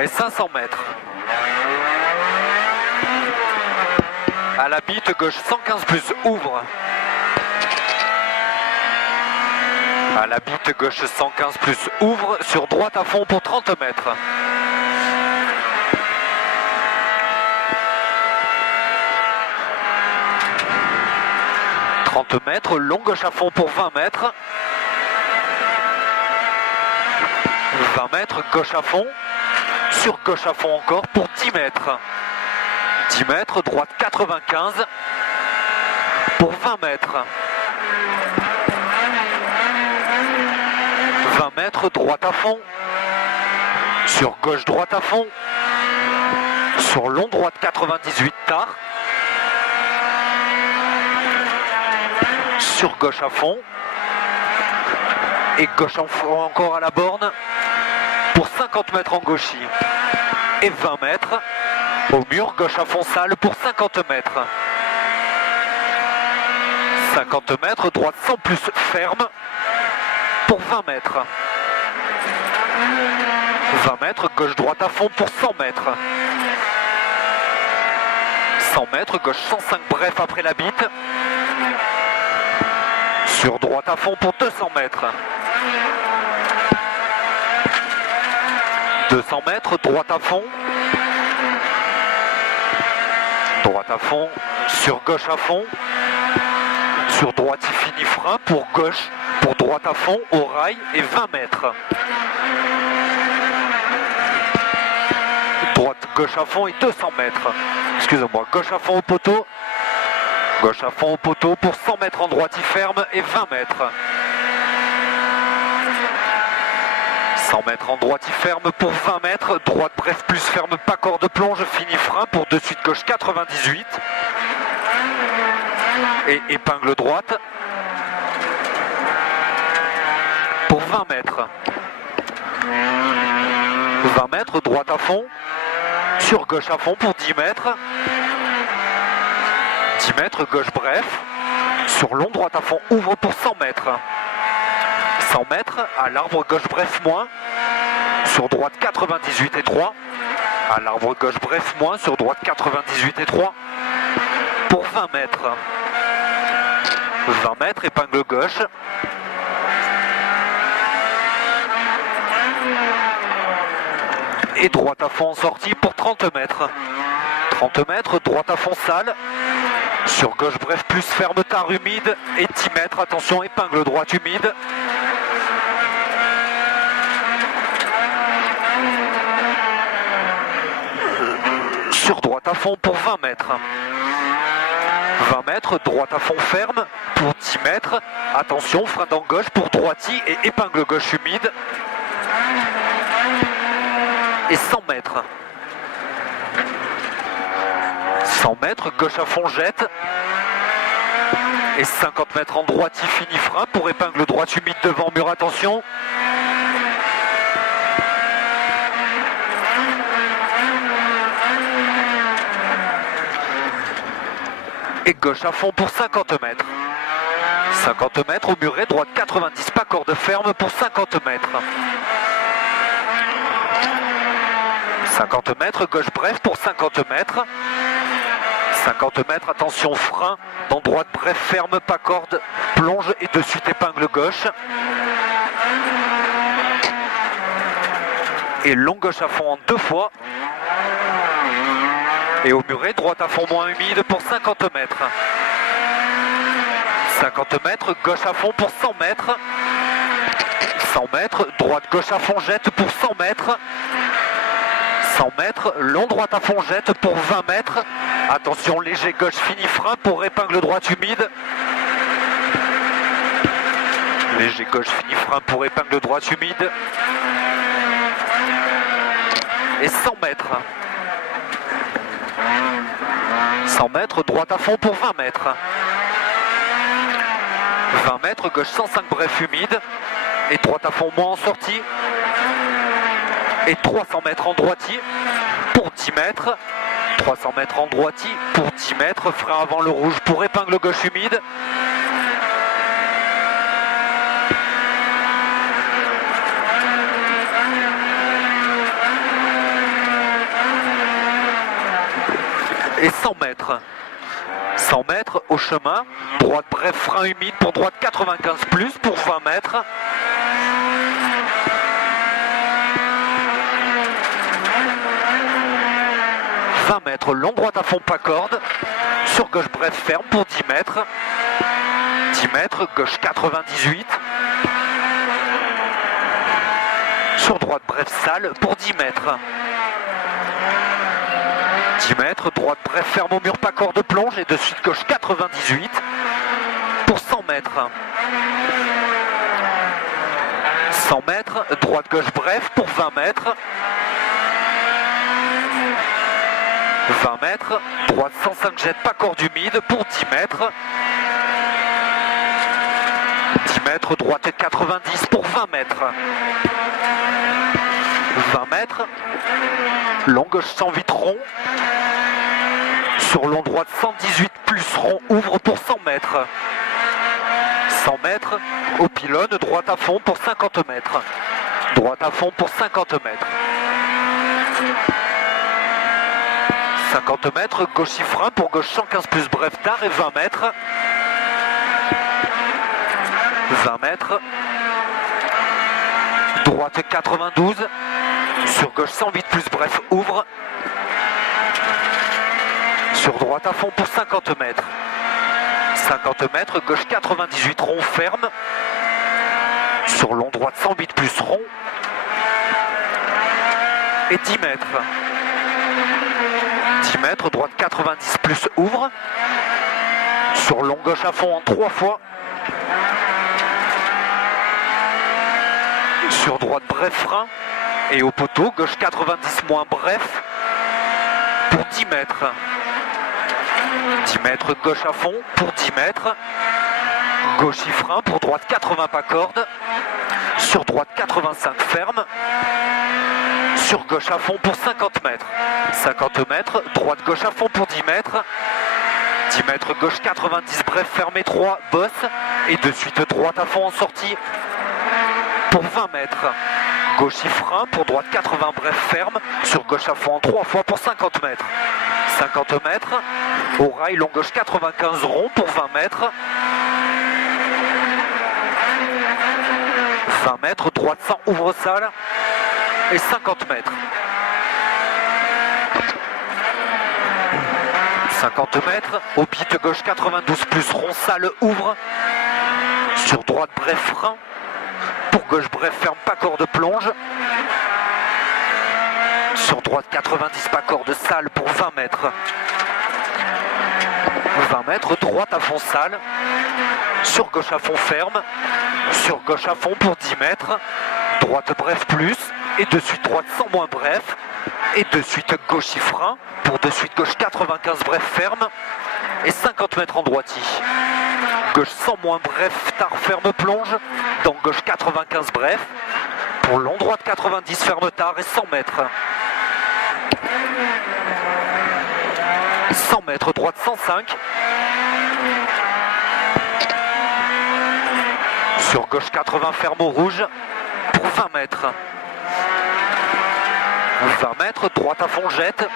Et 500 mètres. À la bite gauche 115 plus ouvre. À la bite gauche 115 plus ouvre sur droite à fond pour 30 mètres. Mètres, long gauche à fond pour 20 mètres. 20 mètres, gauche à fond. Sur gauche à fond encore pour 10 mètres. 10 mètres, droite 95 pour 20 mètres. 20 mètres, droite à fond. Sur gauche, droite à fond. Sur long, droite 98 tard. Sur gauche à fond. Et gauche à fond encore à la borne pour 50 mètres en gauchis. Et 20 mètres au mur, gauche à fond sale pour 50 mètres. 50 mètres, droite 100 plus ferme pour 20 mètres. 20 mètres, gauche droite à fond pour 100 mètres. 100 mètres, gauche 105 bref après la bite. Sur droite à fond pour 200 mètres. 200 mètres, droite à fond. Droite à fond, sur gauche à fond. Sur droite il finit frein pour gauche, pour droite à fond, au rail et 20 mètres. Droite, gauche à fond et 200 mètres. Excusez-moi, gauche à fond au poteau. Gauche à fond au poteau pour 100 mètres en droite il ferme et 20 mètres. 100 mètres en droite il ferme pour 20 mètres. Droite bref plus ferme, pas corde plonge, fini frein pour de suite gauche 98. Et épingle droite pour 20 mètres. 20 mètres, droite à fond. Sur gauche à fond pour 10 mètres. 10 mètres, gauche bref. Sur long, droite à fond, ouvre pour 100 mètres. 100 mètres, à l'arbre gauche bref moins. Sur droite 98 et 3. À l'arbre gauche bref moins. Sur droite 98 et 3. Pour 20 mètres. 20 mètres, épingle gauche. Et droite à fond en sortie pour 30 mètres. 30 mètres, droite à fond sale. Sur gauche bref plus ferme tard humide. Et 10 mètres, attention, épingle droite humide. Sur droite à fond pour 20 mètres. 20 mètres, droite à fond ferme pour 10 mètres. Attention, frein dans gauche pour droiti et épingle gauche humide. Et 100 mètres. 100 mètres, gauche à fond jette. Et 50 mètres en droiti fini frein pour épingle droite humide devant mur, attention. Et gauche à fond pour 50 mètres. 50 mètres au muret, droite 90, pas corde ferme pour 50 mètres. 50 mètres, gauche bref pour 50 mètres. 50 mètres, attention frein, dans droite bref ferme, pas corde, plonge et de suite épingle gauche. Et long gauche à fond en 2 fois. Et au muret, droite à fond moins humide pour 50 mètres. 50 mètres, gauche à fond pour 100 mètres. 100 mètres, droite gauche à fond jette pour 100 mètres. 100 mètres, long droite à fond jette pour 20 mètres. Attention, léger gauche fini frein pour épingle droite humide. Léger gauche fini frein pour épingle droite humide. Et 100 mètres. 100 mètres, droite à fond pour 20 mètres. 20 mètres, gauche 105 bref humide. Et droite à fond moins en sortie. Et 300 mètres en droiti pour 10 mètres. 300 mètres en droiti pour 10 mètres. Frein avant le rouge pour épingle gauche humide. et 100 mètres. 100 mètres au chemin, droite bref, frein humide pour droite 95 plus pour 20 mètres. Long droite à fond, pas corde. Sur gauche bref ferme pour 10 mètres. 10 mètres, gauche 98. Sur droite bref sale pour 10 mètres. 10 mètres, droite bref ferme au mur, pas corde plonge et de suite gauche 98 pour 100 mètres. 100 mètres, droite gauche bref pour 20 mètres. 20 mètres, droite 105 jette, pas corde humide pour 10 mètres. 10 mètres, droite 90 pour 20 mètres. 20 mètres, long gauche 108 rond. Sur long droite 118 plus rond ouvre pour 100 mètres. 100 mètres, au pylône, droite à fond pour 50 mètres. Droite à fond pour 50 mètres. 50 mètres, gauche frein pour gauche 115 plus bref tard et 20 mètres. 20 mètres. Droite 92. Sur gauche 108 plus bref ouvre. Sur droite à fond pour 50 mètres. 50 mètres, gauche 98 rond ferme. Sur long droite 108 plus rond. Et 10 mètres. 10 mètres, droite 90 plus ouvre. Sur long gauche à fond en 3 fois. Sur droite bref frein. Et au poteau, gauche 90 moins bref. Pour 10 mètres. 10 mètres, gauche à fond pour 10 mètres. Gauche frein pour droite 80 pas corde. Sur droite 85 ferme. Sur gauche à fond pour 50 mètres. 50 mètres, droite gauche à fond pour 10 mètres. 10 mètres, gauche 90 bref fermé 3, bosse. Et de suite droite à fond en sortie pour 20 mètres. Gauche frein pour droite 80 bref ferme. Sur gauche à fond en 3 fois pour 50 mètres. 50 mètres, au rail long gauche 95 rond pour 20 mètres. 20 mètres, droite 100 ouvre salle. Et 50 mètres. 50 mètres, au bite gauche 92 plus rond salle ouvre. Sur droite bref frein. Pour gauche bref ferme pas corde plonge. Sur droite 90 pas corde salle pour 20 mètres. 20 mètres, droite à fond salle. Sur gauche à fond ferme. Sur gauche à fond pour 10 mètres. Droite bref plus. Et de suite droite 100 moins bref. Et de suite gauche frein. Pour de suite gauche 95 bref ferme. Et 50 mètres en droitie. Gauche 100 moins bref tard ferme plonge. Dans gauche 95 bref. Pour long droite 90 ferme tard et 100 mètres. 100 mètres, droite 105. Sur gauche 80 ferme au rouge pour 20 mètres. 20 mètres, droite à fond jette.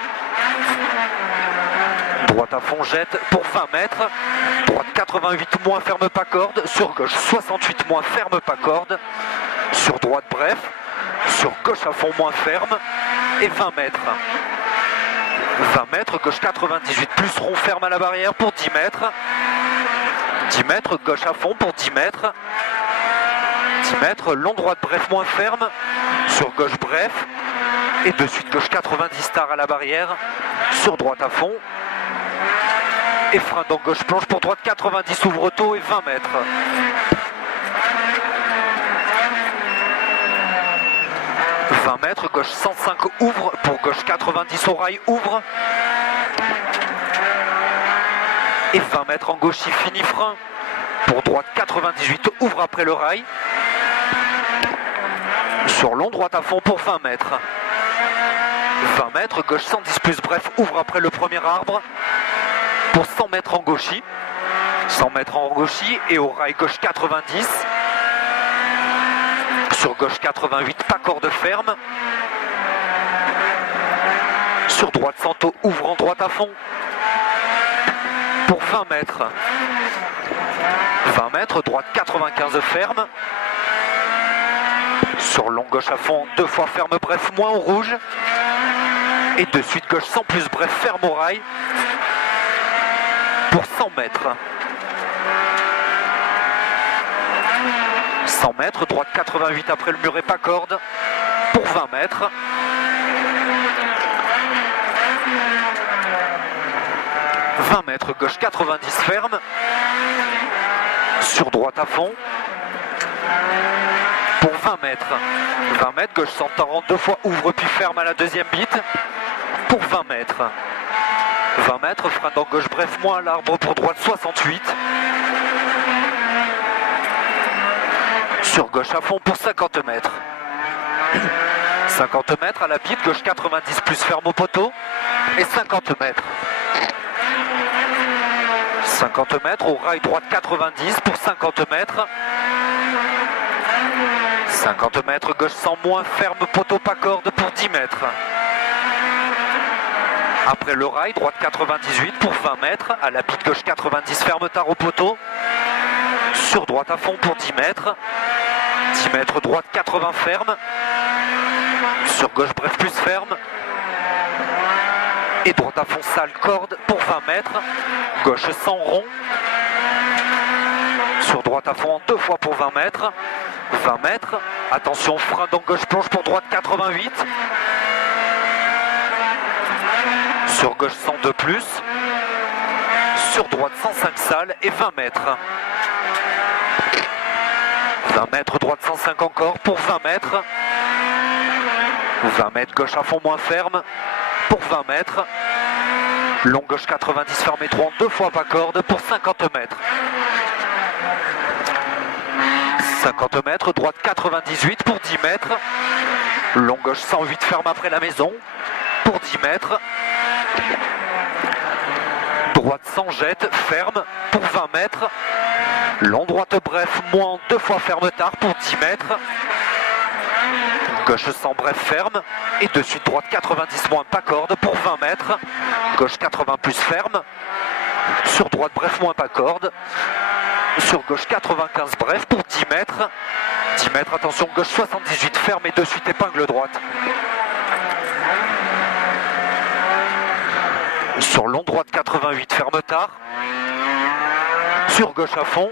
Droite à fond jette pour 20 mètres. Droite 88 moins ferme pas corde. Sur gauche 68 moins ferme pas corde. Sur droite bref. Sur gauche à fond moins ferme. Et 20 mètres. 20 mètres, gauche 98 plus rond ferme à la barrière pour 10 mètres. 10 mètres, gauche à fond pour 10 mètres. 10 mètres, long droite bref moins ferme. Sur gauche bref. Et de suite gauche 90 tard à la barrière. Sur droite à fond. Et frein dans gauche plonge pour droite 90 ouvre tôt et 20 mètres. 20 mètres, gauche 105 ouvre pour gauche 90 au rail ouvre. Et 20 mètres en gauche fini frein. Pour droite 98 ouvre après le rail. Sur long droite à fond pour 20 mètres. 20 mètres, gauche 110 plus bref ouvre après le premier arbre. Pour 100 mètres en gauchis. 100 mètres en gauchis et au rail gauche 90. Sur gauche 88, pas corde ferme. Sur droite 100 ouvre en droite à fond. pour 20 mètres. 20 mètres, droite 95 ferme. Sur long gauche à fond, 2 fois ferme bref moins au rouge. Et de suite gauche 100 plus bref ferme au rail. Pour 100 mètres. 100 mètres, droite 88 après le muret pas corde. Pour 20 mètres. 20 mètres, gauche 90 ferme. Sur droite à fond. Pour 20 mètres. 20 mètres, gauche 140, 2 fois ouvre puis ferme à la deuxième bite. Pour 20 mètres. 20 mètres, frein dans gauche bref moins à l'arbre pour droite 68. Sur gauche à fond pour 50 mètres. 50 mètres à la bite, gauche 90 plus ferme au poteau. Et 50 mètres. 50 mètres au rail droite 90 pour 50 mètres. 50 mètres, gauche 100 moins ferme poteau pas corde pour 10 mètres. Après le rail, droite 98 pour 20 mètres. À la bite gauche 90 ferme tard au poteau. Sur droite à fond pour 10 mètres. 10 mètres, droite 80 ferme. Sur gauche bref plus ferme. Et droite à fond sale corde pour 20 mètres. Gauche 100 rond. Sur droite à fond 2 fois pour 20 mètres. 20 mètres. Attention, frein dans gauche plonge pour droite 88. Sur gauche 102 plus. Sur droite 105 sale et 20 mètres. 20 mètres, droite 105 encore pour 20 mètres. 20 mètres, gauche à fond moins ferme pour 20 mètres. Long gauche 90 fermé 3 2 fois pas corde pour 50 mètres. 50 mètres, droite 98 pour 10 mètres. Long gauche 108 ferme après la maison pour 10 mètres. Droite 100 jette, ferme pour 20 mètres. Long droite bref, moins 2 fois ferme tard pour 10 mètres. Gauche 100 bref ferme. Et de suite droite 90 moins pas corde pour 20 mètres. Gauche 80 plus ferme. Sur droite bref moins pas corde. Sur gauche 95 bref pour 10 mètres. 10 mètres, attention, gauche 78 ferme et de suite épingle droite. Sur long droite 88 ferme tard. Sur gauche à fond.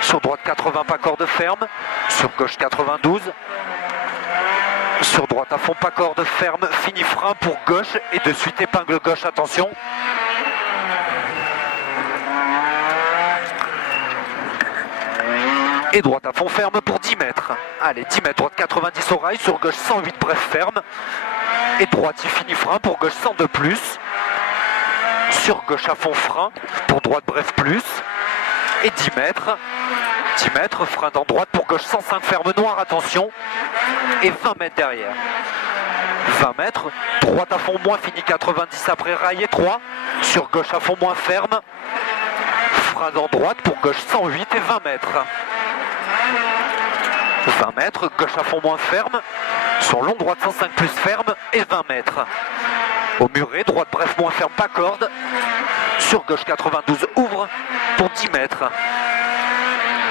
Sur droite 80 pas corde ferme. Sur gauche 92. Sur droite à fond pas corde ferme. Fini frein pour gauche et de suite épingle gauche, attention. Et droite à fond ferme pour 10 mètres. Allez, 10 mètres, droite 90 au rail. Sur gauche 108 bref ferme. Et droite il finit frein pour gauche 102 plus. Sur gauche à fond frein pour droite bref plus. Et 10 mètres. 10 mètres, frein dans droite pour gauche 105 ferme noir, attention. Et 20 mètres derrière. 20 mètres, droite à fond moins, fini 90 après rail et 3. Sur gauche à fond moins ferme. Frein dans droite pour gauche 108 et 20 mètres. 20 mètres, gauche à fond moins ferme. Sur long droite 105 plus ferme et 20 mètres. Au muret, droite bref moins ferme, pas corde. Sur gauche 92 ouvre pour 10 mètres.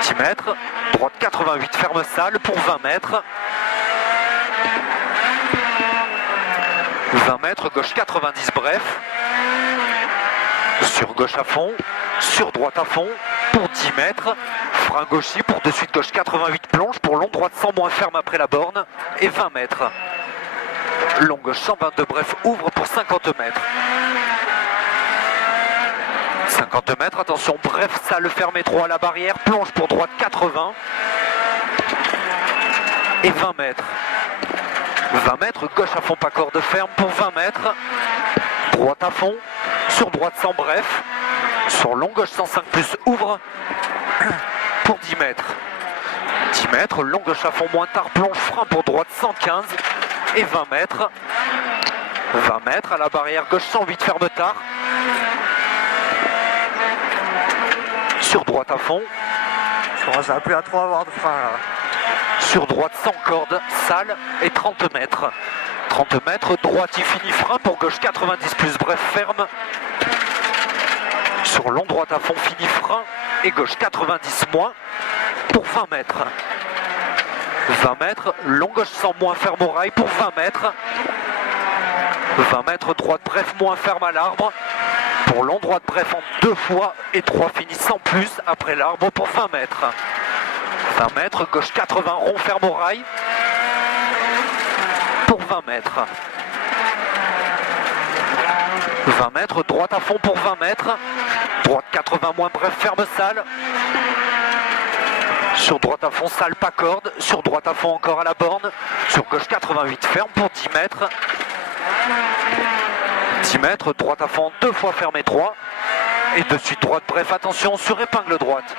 10 mètres, droite 88 ferme sale pour 20 mètres. 20 mètres, gauche 90 bref. Sur gauche à fond, sur droite à fond pour 10 mètres. Frein gaucher pour de suite gauche 88 plonge pour long droite 100 moins ferme après la borne et 20 mètres. Long gauche 122 bref ouvre pour 50 mètres. 50 mètres, attention, bref, sale ferme étroit à la barrière, plonge pour droite 80 et 20 mètres. 20 mètres, gauche à fond pas corde ferme pour 20 mètres. Droite à fond, sur droite 100 bref, sur long gauche 105 plus ouvre pour 10 mètres. 10 mètres, long gauche à fond moins tard, plonge frein pour droite 115 et 20 mètres. 20 mètres, à la barrière gauche 108 ferme tard. Sur droite à fond. Ça va plus à 3 avoir de frein là. Sur droite sans corde, sale et 30 mètres. 30 mètres, droite il finit frein pour gauche 90 plus bref ferme. Sur long droite à fond, fini frein et gauche 90 moins pour 20 mètres. 20 mètres, long gauche sans moins, ferme au rail pour 20 mètres. 20 mètres, droite bref moins, ferme à l'arbre. Pour long droite bref en 2 fois et 3 finis sans plus après l'arbre pour 20 mètres. 20 mètres, gauche 80 rond, ferme au rail pour 20 mètres. 20 mètres, droite à fond pour 20 mètres. Droite 80 moins, bref, ferme salle. Sur droite à fond, salle, pas corde. Sur droite à fond, encore à la borne. Sur gauche 88, ferme pour 10 mètres. 10 mètres, droite à fond, 2 fois fermé 3. Et de suite droite, bref, attention, sur épingle droite.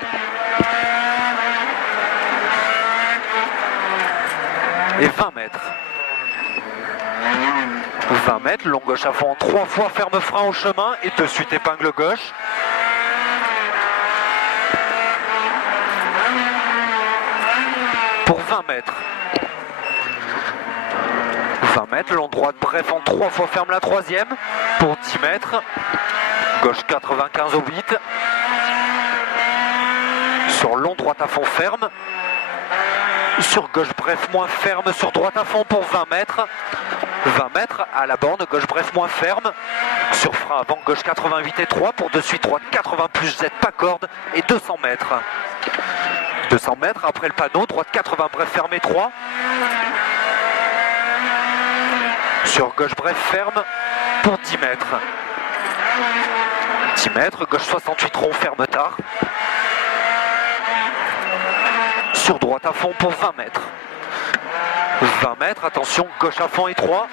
Et 20 mètres. 20 mètres, long gauche à fond, 3 fois ferme frein au chemin et de suite épingle gauche. Pour 20 mètres. 20 mètres, long droite bref en 3 fois ferme la troisième. Pour 10 mètres. Gauche 95 au 8. Sur long droite à fond ferme. Sur gauche bref moins ferme, sur droite à fond pour 20 mètres. 20 mètres à la borne, gauche bref moins ferme. Sur frein avant, gauche 88 et 3. Pour de suite droite 80 plus Z, pas corde. Et 200 mètres. 200 mètres après le panneau, droite 80 bref fermé 3. Sur gauche bref ferme pour 10 mètres. 10 mètres, gauche 68 rond ferme tard. Sur droite à fond pour 20 mètres. 20 mètres, attention, gauche à fond et 3.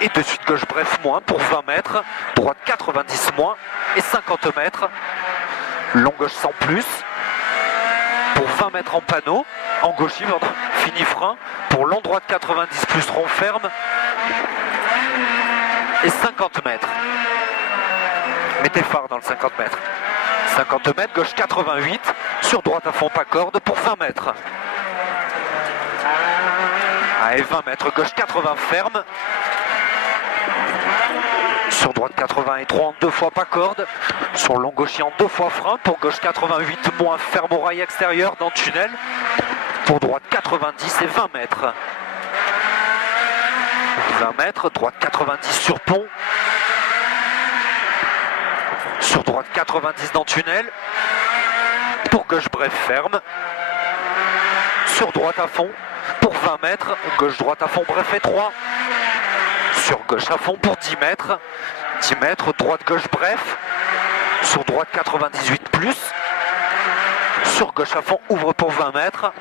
Et de suite gauche bref moins pour 20 mètres. Droite 90 moins et 50 mètres. Long gauche sans plus. Pour 20 mètres en panneau. En gauchis, pardon, fini frein. Pour long droite 90 plus rond ferme. Et 50 mètres. Mettez phare dans le 50 mètres. 50 mètres, gauche 88. Sur droite à fond pas corde pour 20 mètres. Allez, 20 mètres, gauche 80 ferme. Sur droite 80 et 3 en 2 fois pas corde. Sur long gauchis en 2 fois frein. Pour gauche 88 moins ferme au rail extérieur dans le tunnel. Pour droite 90 et 20 mètres. 20 mètres, droite 90 sur pont. Sur droite 90 dans le tunnel. Pour gauche bref ferme. Sur droite à fond. Pour 20 mètres, gauche droite à fond bref et 3. Sur gauche à fond pour 10 mètres. 10 mètres, droite gauche bref. Sur droite 98 plus. Sur gauche à fond ouvre pour 20 mètres.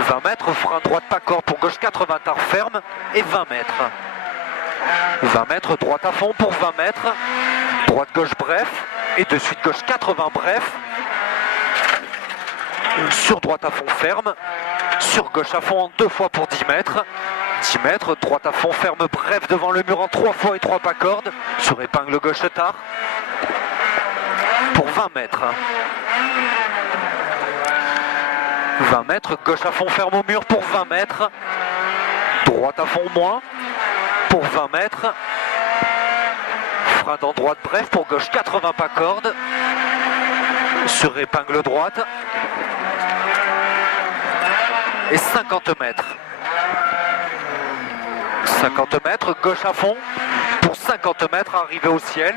20 mètres, frein droite pas corde pour gauche 80 tard ferme. Et 20 mètres. 20 mètres, droite à fond pour 20 mètres. Droite gauche bref. Et de suite gauche 80 bref. Sur droite à fond ferme. Sur gauche à fond en 2 fois pour 10 mètres. 10 mètres, droite à fond ferme bref devant le mur en 3 fois et 3 pas corde. Sur épingle gauche tard. Pour 20 mètres. 20 mètres, gauche à fond ferme au mur pour 20 mètres. Droite à fond moins. Pour 20 mètres. Frein dans droite bref pour gauche 80 pas corde. Sur épingle droite. Et 50 mètres. 50 mètres, gauche à fond. Pour 50 mètres, arrivé au ciel.